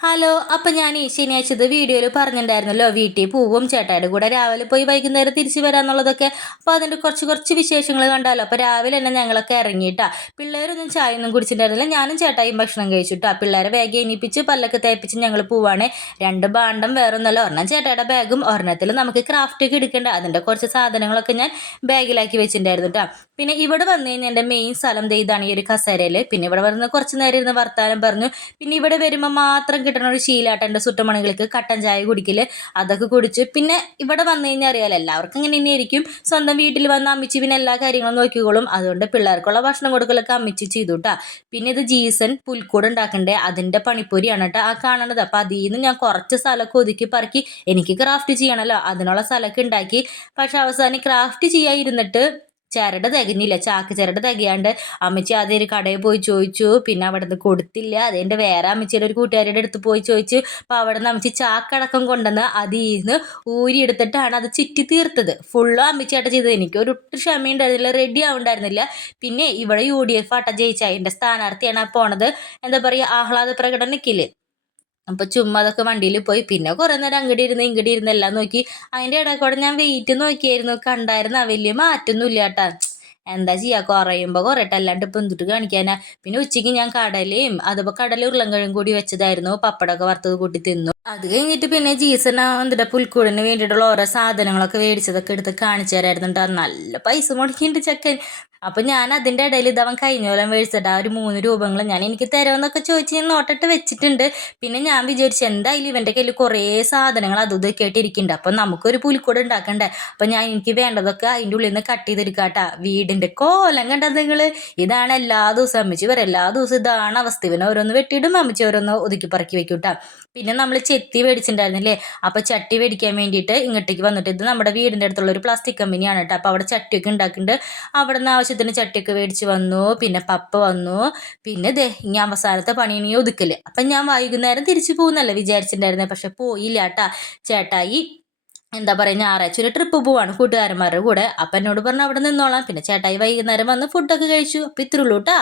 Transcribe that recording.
Hello, അപ്പം ഞാൻ ഈ ശനിയാഴ്ചത്തെ വീഡിയോയിൽ പറഞ്ഞിട്ടുണ്ടായിരുന്നല്ലോ, വീട്ടിൽ പോവും ചേട്ടായുടെ കൂടെ രാവിലെ പോയി വൈകുന്നേരം തിരിച്ചു വരാമെന്നുള്ളതൊക്കെ. അപ്പോൾ അതിൻ്റെ കുറച്ച് കുറച്ച് വിശേഷങ്ങൾ കണ്ടാലോ. അപ്പോൾ രാവിലെ തന്നെ ഞങ്ങളൊക്കെ ഇറങ്ങിയിട്ടാ. പിള്ളേരൊന്നും ചായ ഒന്നും കുടിച്ചിട്ടുണ്ടായിരുന്നില്ല. ഞാനും ചേട്ടായും ഭക്ഷണം കഴിച്ചിട്ടാ. പിള്ളേരെ വേഗം എണീപ്പിച്ച് പല്ലൊക്കെ തേപ്പിച്ച് ഞങ്ങൾ പോവാണ്. രണ്ട് ഭാണ്ഡം വേറൊന്നല്ല, ഒരെണ്ണം ചേട്ടായുടെ ബാഗും ഒരെണ്ണത്തിൽ നമുക്ക് ക്രാഫ്റ്റൊക്കെ എടുക്കേണ്ട അതിൻ്റെ കുറച്ച് സാധനങ്ങളൊക്കെ ഞാൻ ബാഗിലാക്കി വെച്ചിട്ടുണ്ടായിരുന്നു കേട്ടോ. പിന്നെ ഇവിടെ വന്നു കഴിഞ്ഞാൽ എൻ്റെ മെയിൻ സ്ഥലം ഇതാണ്, ഈ ഒരു കസേരയിൽ. പിന്നെ ഇവിടെ വന്ന് കുറച്ച് നേരം ഇരുന്ന് വർത്താനം പറഞ്ഞു. പിന്നെ ഇവിടെ വരുമ്പോൾ മാത്രം കിട്ടുന്ന ഒരു ശീലാട്ട എൻ്റെ സുട്ടമണികൾക്ക് കട്ടൻ ചായ കുടിക്കൽ, അതൊക്കെ കുടിച്ച്. പിന്നെ ഇവിടെ വന്നു കഴിഞ്ഞാൽ അറിയാലോ, എല്ലാവർക്കും ഇങ്ങനെ തന്നെയായിരിക്കും. സ്വന്തം വീട്ടിൽ വന്ന് അമ്മിച്ചി പിന്നെ എല്ലാ കാര്യങ്ങളും നോക്കിക്കോളും. അതുകൊണ്ട് പിള്ളേർക്കുള്ള ഭക്ഷണം കൊടുക്കലൊക്കെ അമ്മിച്ചി ചെയ്തു കേട്ടോ. പിന്നെ ഇത് ജീസൻ പുൽക്കൂട് ഉണ്ടാക്കണ്ടേ, അതിൻ്റെ പണിപ്പൊരിയാണ് കേട്ടോ ആ കാണുന്നത്. അപ്പോൾ അതിൽ നിന്ന് ഞാൻ കുറച്ച് സ്ഥലമൊക്കെ ഒതുക്കി പറക്കി, എനിക്ക് ക്രാഫ്റ്റ് ചെയ്യണമല്ലോ, അതിനുള്ള സ്ഥലമൊക്കെ ഉണ്ടാക്കി. പക്ഷെ അവസാനം ക്രാഫ്റ്റ് ചെയ്യാതിരുന്നിട്ട് ചിരട് തികഞ്ഞില്ല, ചാക്ക് ചിരട് തികയാണ്ട് അമ്മച്ചി ആദ്യം ഒരു കടയിൽ പോയി ചോദിച്ചു. പിന്നെ അവിടെ നിന്ന് കൊടുത്തില്ല. അതിൻ്റെ വേറെ അമ്മച്ചിയുടെ ഒരു കൂട്ടുകാരുടെ അടുത്ത് പോയി ചോദിച്ചു. അപ്പോൾ അവിടെ നിന്ന് അമ്മച്ചി ചാക്കടക്കം കൊണ്ടുവന്ന് അതിൽ നിന്ന് ഊരിയെടുത്തിട്ടാണ് അത് ചുറ്റി തീർത്തത്. ഫുള്ളും അമ്മച്ചിയായിട്ട് ചെയ്തത്. എനിക്ക് ഒരു ഒട്ടും ക്ഷമയുണ്ടായിരുന്നില്ല, റെഡി ആവുണ്ടായിരുന്നില്ല. പിന്നെ ഇവിടെ UDF ആട്ട ജയിച്ച അതിൻ്റെ സ്ഥാനാർത്ഥിയാണ് പോണത്. എന്താ പറയുക, ആഹ്ലാദ പ്രകടനക്കില്ലേ. അപ്പോൾ ചുമ്മാ അതൊക്കെ വണ്ടിയിൽ പോയി. പിന്നെ കുറേ നേരം അങ്ങോട്ട് ഇരുന്ന് ഇങ്ങോട്ട് ഇരുന്ന് എല്ലാം നോക്കി. അതിൻ്റെ ഇടയിൽ കൂടെ ഞാൻ വെയിറ്റ് നോക്കിയായിരുന്നു, കണ്ടായിരുന്നു. വലിയ മാറ്റമൊന്നും ഇല്ല കേട്ടാ. എന്താ ചെയ്യുക, കുറയുമ്പോൾ കുറയട്ടെ, അല്ലാണ്ട് ഇപ്പം എന്തിട്ട് കാണിക്കാനാ. പിന്നെ ഉച്ചയ്ക്ക് ഞാൻ കടലയും അതുപോലെ കടല ഉരുളൻകിഴങ്ങും കൂടി വെച്ചതായിരുന്നു, പപ്പടമൊക്കെ വറുത്തത് കൂട്ടി തിന്നു. അത് കഴിഞ്ഞിട്ട് പിന്നെ ജീസന എന്തിട്ട് പുൽക്കൂടിന് വേണ്ടിയിട്ടുള്ള ഓരോ സാധനങ്ങളൊക്കെ മേടിച്ചതൊക്കെ എടുത്ത് കാണിച്ചു തരായിരുന്നുണ്ട്. നല്ല പൈസ മുടക്കിയിട്ടുണ്ട് ചെക്കൻ. അപ്പം ഞാൻ അതിൻ്റെ ഇടയിൽ ഇതവൻ കഴിഞ്ഞ പോലെ മേടിച്ചിട്ട് ആ ഒരു 3 രൂപങ്ങൾ ഞാൻ എനിക്ക് തരുമെന്നൊക്കെ ചോദിച്ച് ഞാൻ നോട്ടിട്ട് വെച്ചിട്ടുണ്ട്. പിന്നെ ഞാൻ വിചാരിച്ചു എന്തായാലും ഇവൻ്റെ കയ്യിൽ കുറേ സാധനങ്ങൾ അതും ഇതൊക്കെ ആയിട്ട് ഇരിക്കുന്നുണ്ട്. അപ്പം നമുക്കൊരു പുൽക്കൂട് ഉണ്ടാക്കണ്ടേ. അപ്പം ഞാൻ എനിക്ക് വേണ്ടതൊക്കെ അതിൻ്റെ ഉള്ളിൽ നിന്ന് കട്ട് ചെയ്തെടുക്കാട്ടാ. വീടിൻ്റെ കോലം കണ്ടത് നിങ്ങൾ. ഇതാണ് എല്ലാ ദിവസവും അമ്മച്ചി വരെ എല്ലാ ദിവസവും ഇതാണ് അവസ്ഥ. ഇവനെ ഓരോന്ന് വെട്ടിയിടും, അമ്മച്ചി ഓരോന്ന് ഒതുക്കി പറക്കി വെക്കൂട്ടാ. പിന്നെ നമ്മൾ ചെത്തി മേടിച്ചിട്ടുണ്ടായിരുന്നില്ലേ, അപ്പോൾ ചട്ടി മേടിക്കാൻ വേണ്ടിയിട്ട് ഇങ്ങോട്ടേക്ക് വന്നിട്ട്, ഇത് നമ്മുടെ വീടിൻ്റെ അടുത്തുള്ള ഒരു പ്ലാസ്റ്റിക് കമ്പനിയാണ് കേട്ടോ. അപ്പോൾ അവിടെ ചട്ടിയൊക്കെ ഉണ്ടാക്കുന്നുണ്ട്. അവിടെ നിന്ന് ആവശ്യത്തിന് ചട്ടിയൊക്കെ മേടിച്ച് വന്നു. പിന്നെ പപ്പ വന്നു. പിന്നെ ഇനി അവസാനത്തെ പണിയാണ് ഈ ഒതുക്കൽ. അപ്പം ഞാൻ വൈകുന്നേരം തിരിച്ചു പോകുന്നല്ലേ വിചാരിച്ചിട്ടുണ്ടായിരുന്നത്, പക്ഷെ പോയില്ല കേട്ടാ. ചേട്ടായി എന്താ പറയുക, ഞായറാഴ്ച ഒരു ട്രിപ്പ് പോവാണ് കൂട്ടുകാരന്മാരുടെ കൂടെ. അപ്പം എന്നോട് പറഞ്ഞു അവിടെ നിന്നോളാം. പിന്നെ ചേട്ടായി വൈകുന്നേരം വന്ന് ഫുഡൊക്കെ കഴിച്ചു. അപ്പം ഇത്രയുള്ളൂ കേട്ടാ.